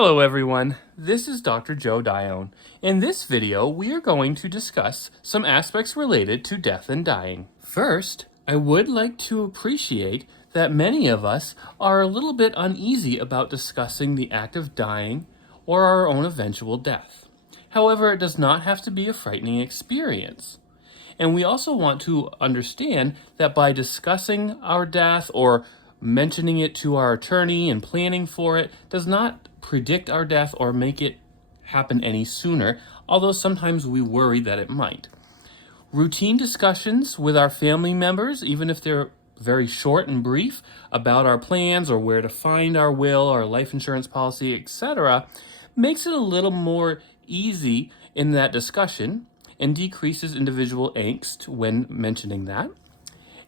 Hello everyone, this is Dr. Joe Dione. In this video, we are going to discuss some aspects related to death and dying. First, I would like to appreciate that many of us are a little bit uneasy about discussing the act of dying or our own eventual death. However, it does not have to be a frightening experience. And we also want to understand that by discussing our death or mentioning it to our attorney and planning for it does not predict our death or make it happen any sooner, although sometimes we worry that it might. Routine discussions with our family members, even if they're very short and brief, about our plans or where to find our will, our life insurance policy, etc., makes it a little more easy in that discussion and decreases individual angst when mentioning that.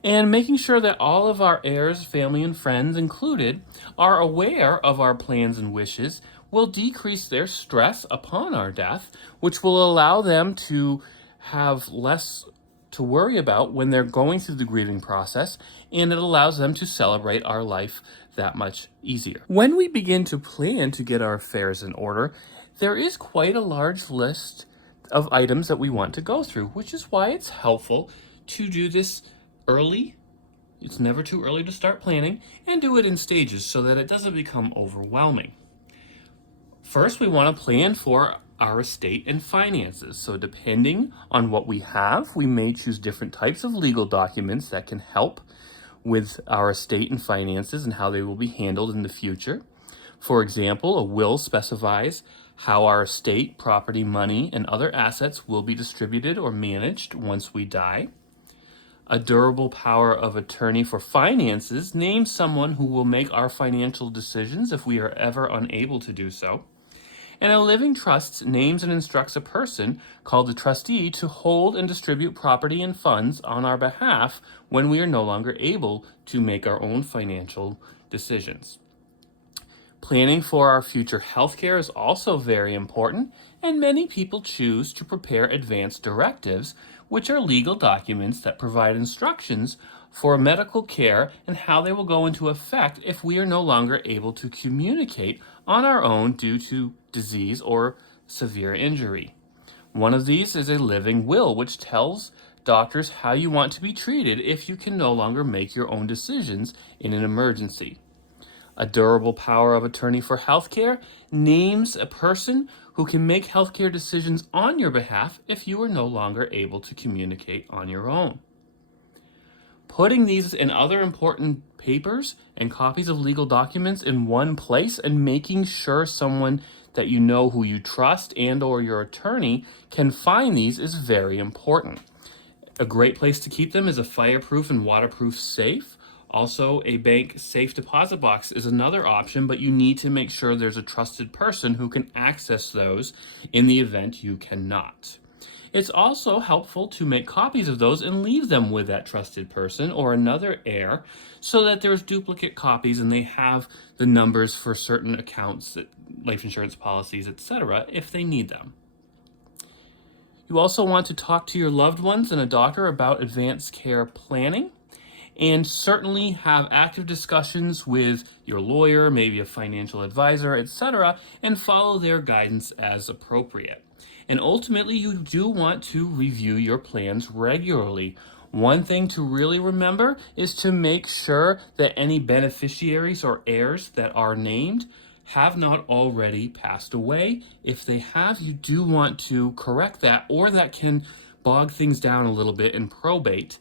And making sure that all of our heirs, family, and friends included are aware of our plans and wishes will decrease their stress upon our death, which will allow them to have less to worry about when they're going through the grieving process, and it allows them to celebrate our life that much easier. When we begin to plan to get our affairs in order, there is quite a large list of items that we want to go through, which is why it's helpful to do this early. It's never too early to start planning, and do it in stages so that it doesn't become overwhelming. First, we want to plan for our estate and finances. So depending on what we have, we may choose different types of legal documents that can help with our estate and finances and how they will be handled in the future. For example, a will specifies how our estate, property, money, and other assets will be distributed or managed once we die. A durable power of attorney for finances names someone who will make our financial decisions if we are ever unable to do so. And a living trust names and instructs a person called a trustee to hold and distribute property and funds on our behalf when we are no longer able to make our own financial decisions. Planning for our future healthcare is also very important, and many people choose to prepare advance directives, which are legal documents that provide instructions for medical care and how they will go into effect if we are no longer able to communicate on our own due to disease or severe injury. One of these is a living will, which tells doctors how you want to be treated if you can no longer make your own decisions in an emergency. A durable power of attorney for healthcare names a person who can make healthcare decisions on your behalf if you are no longer able to communicate on your own. Putting these and other important papers and copies of legal documents in one place and making sure someone that you know who you trust and or your attorney can find these is very important. A great place to keep them is a fireproof and waterproof safe. Also, a bank safe deposit box is another option, but you need to make sure there's a trusted person who can access those in the event you cannot. It's also helpful to make copies of those and leave them with that trusted person or another heir so that there's duplicate copies and they have the numbers for certain accounts, life insurance policies, etc., if they need them. You also want to talk to your loved ones and a doctor about advanced care planning, and certainly have active discussions with your lawyer, maybe a financial advisor, etc., and follow their guidance as appropriate. And ultimately, you do want to review your plans regularly. One thing to really remember is to make sure that any beneficiaries or heirs that are named have not already passed away. If they have, you do want to correct that, or that can bog things down a little bit in probate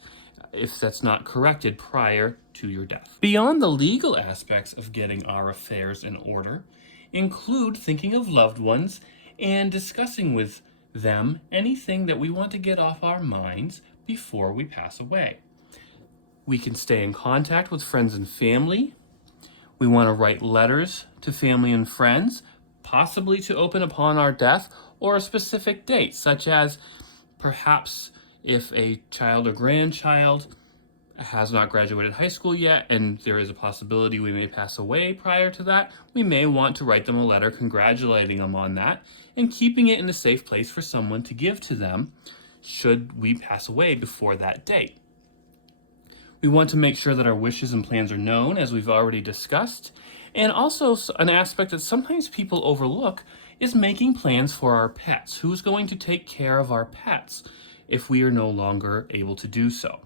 if that's not corrected prior to your death. Beyond the legal aspects of getting our affairs in order, include thinking of loved ones and discussing with them anything that we want to get off our minds before we pass away. We can stay in contact with friends and family. We want to write letters to family and friends, possibly to open upon our death or a specific date, such as perhaps if a child or grandchild has not graduated high school yet and there is a possibility we may pass away prior to that, we may want to write them a letter congratulating them on that and keeping it in a safe place for someone to give to them should we pass away before that date. We want to make sure that our wishes and plans are known, as we've already discussed, And also an aspect that sometimes people overlook is making plans for our pets. Who's going to take care of our pets if we are no longer able to do so?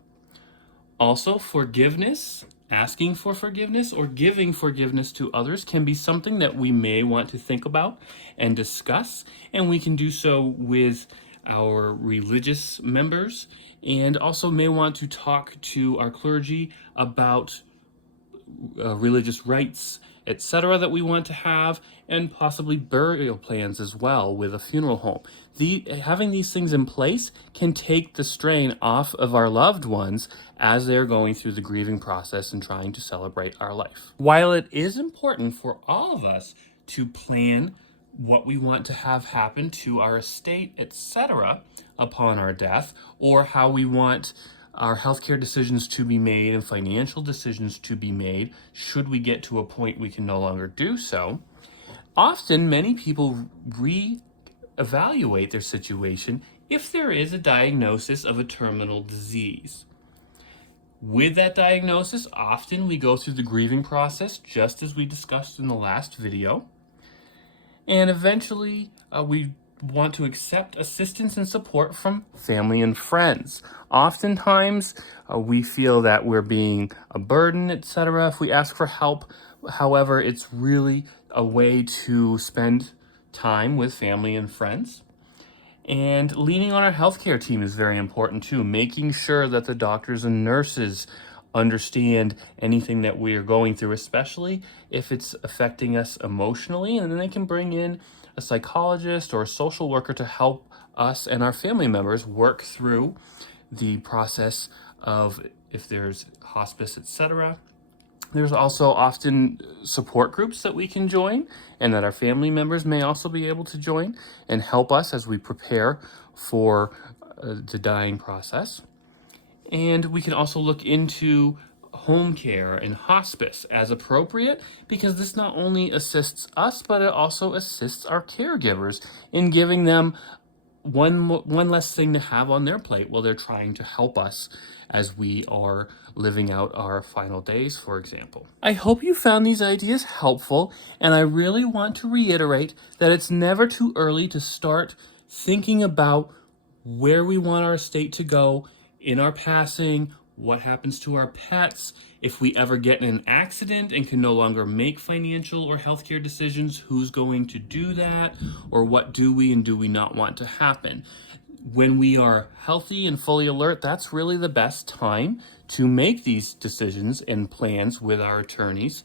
Also, forgiveness, asking for forgiveness or giving forgiveness to others can be something that we may want to think about and discuss, and we can do so with our religious members, and also may want to talk to our clergy about religious rites, etc., that we want to have, and possibly burial plans as well with a funeral home. Having these things in place can take the strain off of our loved ones as they're going through the grieving process and trying to celebrate our life. While it is important for all of us to plan what we want to have happen to our estate, etc., upon our death, or how we want our healthcare decisions to be made and financial decisions to be made should we get to a point we can no longer do so, often many people re-evaluate their situation if there is a diagnosis of a terminal disease. With that diagnosis, often we go through the grieving process just as we discussed in the last video, and eventually we want to accept assistance and support from family and friends. Oftentimes, we feel that we're being a burden, etc., if we ask for help. However, it's really a way to spend time with family and friends. And leaning on our healthcare team is very important too, making sure that the doctors and nurses understand anything that we are going through, especially if it's affecting us emotionally, and then they can bring in a psychologist or a social worker to help us and our family members work through the process of if there's hospice, etc. There's also often support groups that we can join and that our family members may also be able to join and help us as we prepare for the dying process. And we can also look into home care and hospice as appropriate, because this not only assists us, but it also assists our caregivers in giving them one less thing to have on their plate while they're trying to help us as we are living out our final days, for example. I hope you found these ideas helpful, and I really want to reiterate that it's never too early to start thinking about where we want our estate to go in our passing, what happens to our pets, if we ever get in an accident and can no longer make financial or healthcare decisions, who's going to do that, or what do we and do we not want to happen. When we are healthy and fully alert, that's really the best time to make these decisions and plans with our attorneys.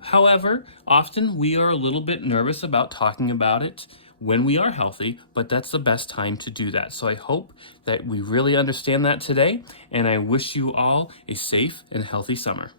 However, often we are a little bit nervous about talking about it when we are healthy, but that's the best time to do that. So I hope that we really understand that today, and I wish you all a safe and healthy summer.